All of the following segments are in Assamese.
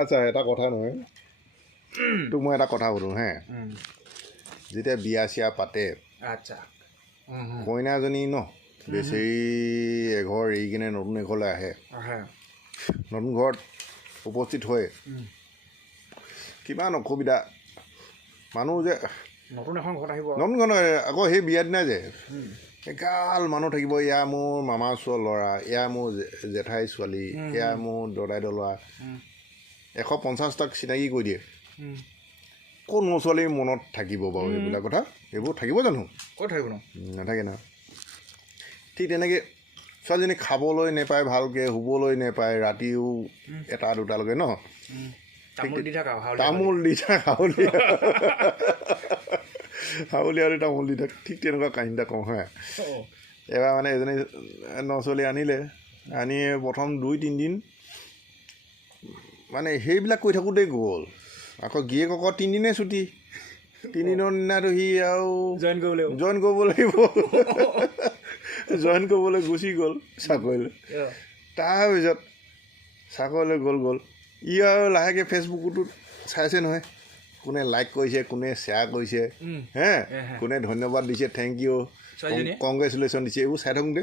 আচ্ছা এটা কথা নহয় তোক মই এটা কথা সুধোঁ হে যেতিয়া বিয়া চিয়া পাতে আচ্ছা কইনাজনী ন বেচেৰি এঘৰ এৰি কিনে নতুন এঘৰলৈ আহে নতুন ঘৰত উপস্থিত হৈ কিমান অসুবিধা মানুহ যে নতুন এখন ঘৰত আহিব নতুন ঘৰ আকৌ সেই বিয়া দিনাই যে এগাল মানুহ থাকিব এয়া মোৰ মামাৰ ওচৰৰ ল'ৰা এয়া মোৰ জেঠাই ছোৱালী এয়া মোৰ দদাইদেউৰ ল'ৰা 150টাক চিনাকি কৰি দিয়ে কোনো ছোৱালীৰ মনত থাকিব বাৰু এইবিলাক কথা এইবোৰ থাকিব জানো ক'ত থাকিব নাথাকে ন ঠিক তেনেকৈ ছোৱালীজনী খাবলৈ নেপায় ভালকৈ শুবলৈ নেপায় ৰাতিও এটা দুটালৈকে ন তামোল দি থাক হাউলি আৰু তামোল দি থাক ঠিক তেনেকুৱা কাহিনী এটা কওঁ হা এবাৰ মানে এজনী ছোৱালী আনি প্ৰথম 2-3 দিন মানে সেইবিলাক কৈ থাকোঁতেই গ'ল আকৌ গিয়েক আকৌ 3 দিনে ছুটি 3 দিনৰ দিনাটো সি আৰু জইন কৰিব লাগিব জইন কৰিবলৈ গুচি গ'ল চাকৰিলৈ তাৰপিছত চাকৰিলৈ গ'ল ই আৰু লাহেকৈ ফেচবুকতো চাইছে নহয় কোনে লাইক কৰিছে কোনে শ্বেয়াৰ কৰিছে হে কোনে ধন্যবাদ দিছে থেংক ইউ কংগ্ৰেচুলেশ্যন দিছে এইবোৰ চাই থাকোঁতে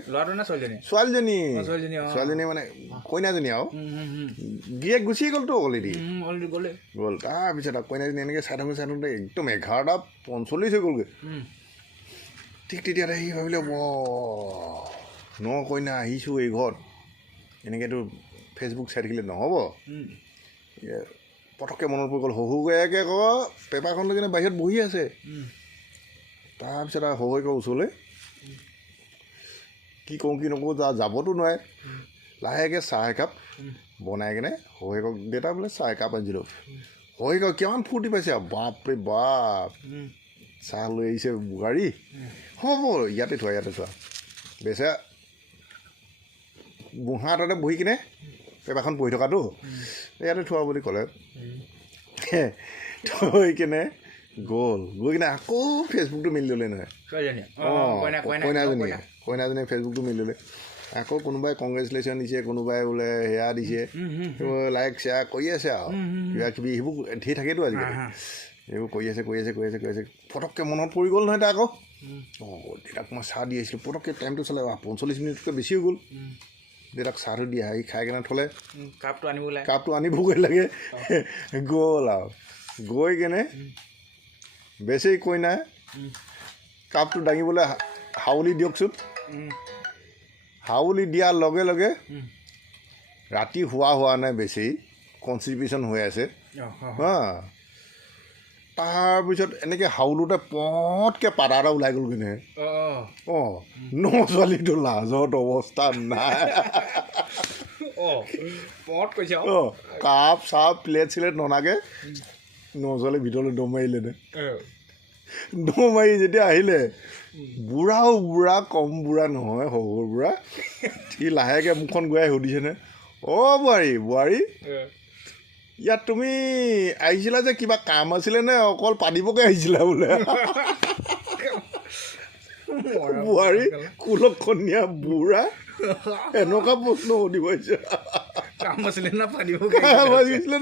ছোৱালীজনী মানে কইনাজনী আৰু গিয়েক গুচি গ'লতো অলৰেডি গ'ল তাৰপিছত আৰু কইনাজনী এনেকৈ চাই থাকোঁতে একদম 11:45 হৈ গ'লগৈ ঠিক তেতিয়াতে সি ভাবিলে ন কইনা আহিছোঁ এই ঘৰত এনেকৈতো ফেচবুক চাই থাকিলে নহ'ব পটককৈ মনত পৰি গ'ল শহুৰগৰাকীয়ে আকৌ পেপাৰখন লৈ কিনে বাহিৰত বহি আছে তাৰপিছত আৰু শহুৰেকৰ ওচৰলৈ কি কওঁ কি নকওঁ যাবতো নোৱাৰে লাহেকৈ চাহ একাপ বনাই কিনে শহুৰেকক দেউতা বোলে চাহ একাপ আনিছিলোঁ শহুৰেকক কিমান ফূৰ্তি পাইছে আৰু বাপৰে বাপ চাহ লৈ আহিছে গাড়ী হ'ব ইয়াতে থোৱা বেচেৰা বুঢ়া তাতে বহি কিনে পেপাৰখন পঢ়ি থকাটো ইয়াতে থোৱা বুলি ক'লে থৈ কিনে গৈ কিনে আকৌ ফেচবুকটো মেলি ল'লে নহয় কইনাজনীয়ে ফেচবুকটো মেলি ল'লে আকৌ কোনোবাই কংগ্ৰেচুলেশ্যন দিছে কোনোবাই বোলে সেয়া দিছে লাইক শ্বেয়াৰ কৰি আছে আৰু কিবা কিবি সেইবোৰ ধেৰ থাকেতো আজিকালি এইবোৰ কৰি আছে পটককৈ মনত পৰি গ'ল নহয় তাই আকৌ দেউতাক মই চাহ দি আহিছিলোঁ পটককৈ টাইমটো চালে 45 মিনিটতকৈ বেছি হৈ গ'ল দেউতাক চাহটো দি আহি খাই কেনে থ'লে কাপটো আনিবগৈ লাগে গ'ল আৰু গৈ কেনে বেচেৰি কইনাই কাপটো দাঙিবলৈ হাউলি দিয়কচোন হাউলি দিয়াৰ লগে লগে ৰাতি হোৱা নাই বেছি কনষ্টিপিউশ্যন হৈ আছে তাৰপিছত এনেকৈ হাউলোতে পটকৈ পাতা এটা ওলাই গ'লগৈ নহয় ছোৱালীটো লাজত অৱস্থা নাই কাপ চাপ প্লেট চিলেট ননাকৈ ছোৱালী ভিতৰলৈ দম মাৰিলে নে দম মাৰি যেতিয়া আহিলে বুঢ়া কম বুঢ়া নহয় শহুৰ বুঢ়া সি লাহেকৈ মুখখন গৈ সুধিছেনে বোৱাৰী ইয়াত তুমি আহিছিলা যে কিবা কাম আছিলে নে অকল পাতিবকে আহিছিলা বোলে বোৱাৰী কুলক্ষণীয়া বুঢ়া এনেকুৱা প্ৰশ্ন সুধিব আহিছে কাম আছিলে নে পাতিবকে আহিছিলে